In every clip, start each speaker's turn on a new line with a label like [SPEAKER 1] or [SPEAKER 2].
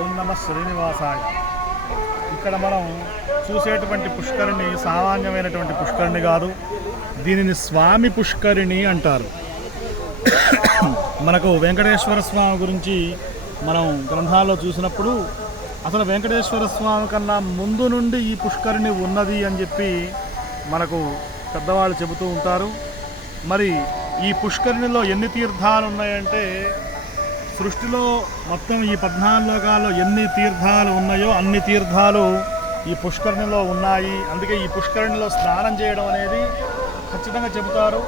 [SPEAKER 1] ఓం నమ శ్రీనివాసాయ. ఇక్కడ మనం చూసేటువంటి పుష్కరిణి సామాన్యమైనటువంటి పుష్కరిణి కాదు దీనిని స్వామి పుష్కరిణి అంటారు. మనకు వెంకటేశ్వర స్వామి గురించి మనం గ్రంథాల్లో చూసినప్పుడు అసలు వెంకటేశ్వర స్వామి కన్నా ముందు నుండి ఈ పుష్కరిణి ఉన్నది అని చెప్పి మనకు పెద్దవాళ్ళు చెబుతూ ఉంటారు. మరి ఈ పుష్కరిణిలో ఎన్ని తీర్థాలు ఉన్నాయంటే సృష్టిలో మొత్తం ఈ పద్నాలుగు లోకాలు ఎన్ని తీర్థాలు ఉన్నాయో అన్ని తీర్థాలు ఈ పుష్కరిణిలో ఉన్నాయి. అందుకే ఈ పుష్కరిణిలో స్నానం చేయడం అనేది ఖచ్చితంగా చెబుతారు.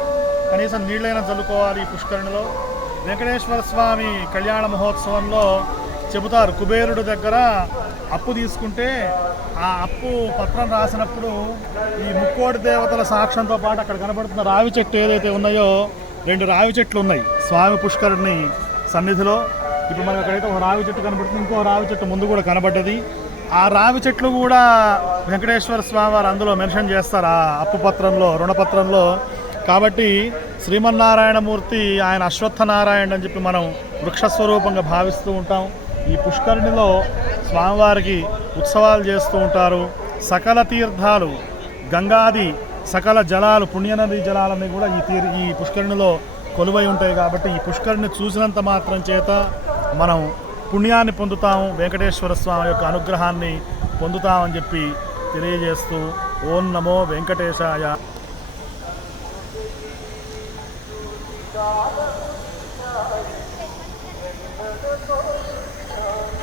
[SPEAKER 1] కనీసం నీళ్ళైనా చల్లుకోవాలి ఈ పుష్కరిణిలో. వెంకటేశ్వర స్వామి కళ్యాణ మహోత్సవంలో చెబుతారు కుబేరుడు దగ్గర అప్పు తీసుకుంటే ఆ అప్పు పత్రం రాసినప్పుడు ఈ ముక్కోటి దేవతల సాక్ష్యంతో పాటు అక్కడ కనబడుతున్న రావి చెట్టు ఏదైతే ఉన్నాయో రెండు రావి చెట్లు ఉన్నాయి. స్వామి పుష్కరుడిని సన్నిధిలో ఇప్పుడు మనకు అక్కడైతే ఒక రావి చెట్టు కనబడుతుంది ఇంకో రావి చెట్టు ముందు కూడా కనబడ్డది. ఆ రావి చెట్లు కూడా వెంకటేశ్వర స్వామి వారు అందులో మెన్షన్ చేస్తారు ఆ అప్పు పత్రంలో రుణపత్రంలో కాబట్టి శ్రీమన్నారాయణమూర్తి ఆయన అశ్వత్థనారాయణ అని చెప్పి మనం వృక్షస్వరూపంగా భావిస్తూ ఉంటాం. ఈ పుష్కరిణిలో స్వామివారికి ఉత్సవాలు చేస్తూ ఉంటారు. సకల తీర్థాలు గంగాది సకల జలాలు పుణ్యనది జలాలన్నీ కూడా ఈ తీర్ ఈ పుష్కరిణిలో కొలువై ఉంటాయి కాబట్టి ఈ పుష్కరిణి చూసినంత మాత్రం చేత మనం పుణ్యాన్ని పొందుతాము వెంకటేశ్వర స్వామి యొక్క అనుగ్రహాన్ని పొందుతామని చెప్పి తెలియజేస్తూ ఓం నమో వెంకటేశాయ.